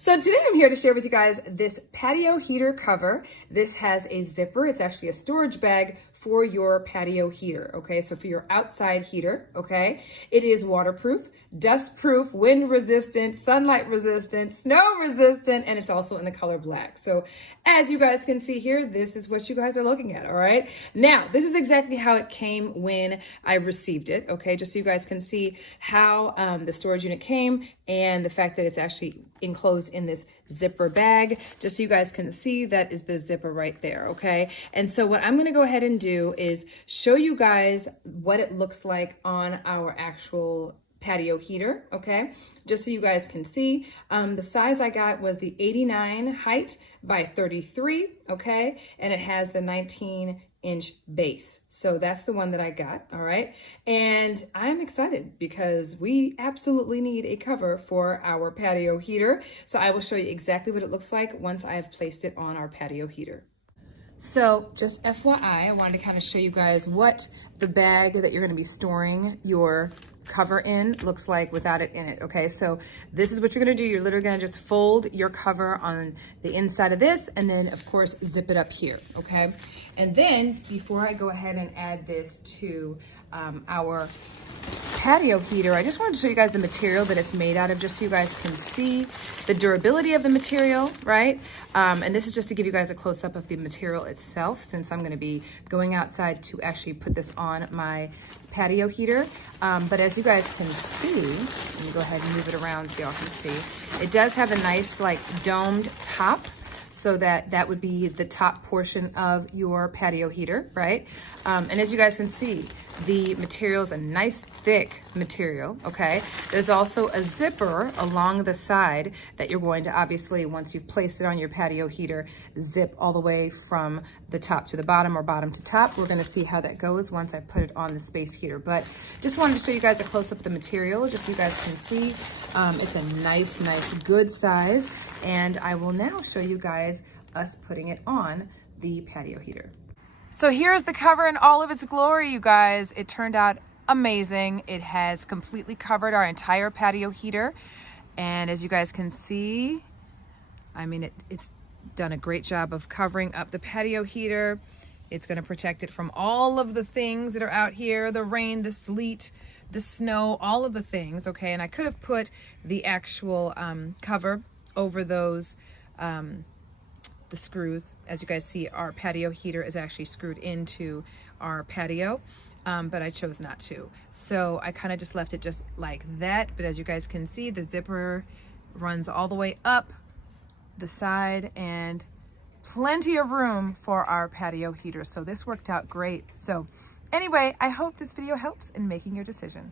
So today I'm here to share with you guys this patio heater cover. This has a zipper. It's actually a storage bag for your patio heater, okay? So for your outside heater, okay? It is waterproof, dust proof, wind resistant, sunlight resistant, snow resistant, and it's also in the color black. So as you guys can see here, this is what you guys are looking at, all right? Now, this is exactly how it came when I received it, okay? Just so you guys can see how the storage unit came and the fact that it's actually enclosed in this zipper bag. Just so you guys can see, that is the zipper right there, okay? And so what I'm gonna go ahead and do is show you guys what it looks like on our actual patio heater, okay? Just so you guys can see, the size I got was the 89 height by 33, okay? And it has the 19-inch base. So that's the one that I got, all right? And I'm excited because we absolutely need a cover for our patio heater. So I will show you exactly what it looks like once I've placed it on our patio heater. So just FYI, I wanted to kind of show you guys what the bag that you're gonna be storing your cover in looks like without it in it, okay? So this is what you're gonna do. You're literally gonna just fold your cover on the inside of this and then of course zip it up here, okay? And then before I go ahead and add this to our patio heater, I just wanted to show you guys the material that it's made out of, just so you guys can see the durability of the material, right? And this is just to give you guys a close-up of the material itself, since I'm going to be going outside to actually put this on my patio heater. But as you guys can see, let me go ahead and move it around so y'all can see, it does have a nice like domed top, so that would be the top portion of your patio heater, right? And as you guys can see, the material is a nice thick material, okay? There's also a zipper along the side that you're going to obviously, once you've placed it on your patio heater, zip all the way from the top to the bottom or bottom to top. We're gonna see how that goes once I put it on the space heater. But just wanted to show you guys a close up of the material, just so you guys can see. It's a nice, good size. And I will now show you guys us putting it on the patio heater. So here's the cover in all of its glory, you guys. It turned out amazing. It has completely covered our entire patio heater. And as you guys can see, I mean, it's done a great job of covering up the patio heater. It's gonna protect it from all of the things that are out here, the rain, the sleet, the snow, all of the things, okay? And I could have put the actual cover over those the screws. As you guys see, our patio heater is actually screwed into our patio, but I chose not to. So I kind of just left it just like that. But as you guys can see, the zipper runs all the way up the side and plenty of room for our patio heater. So this worked out great. So anyway, I hope this video helps in making your decision.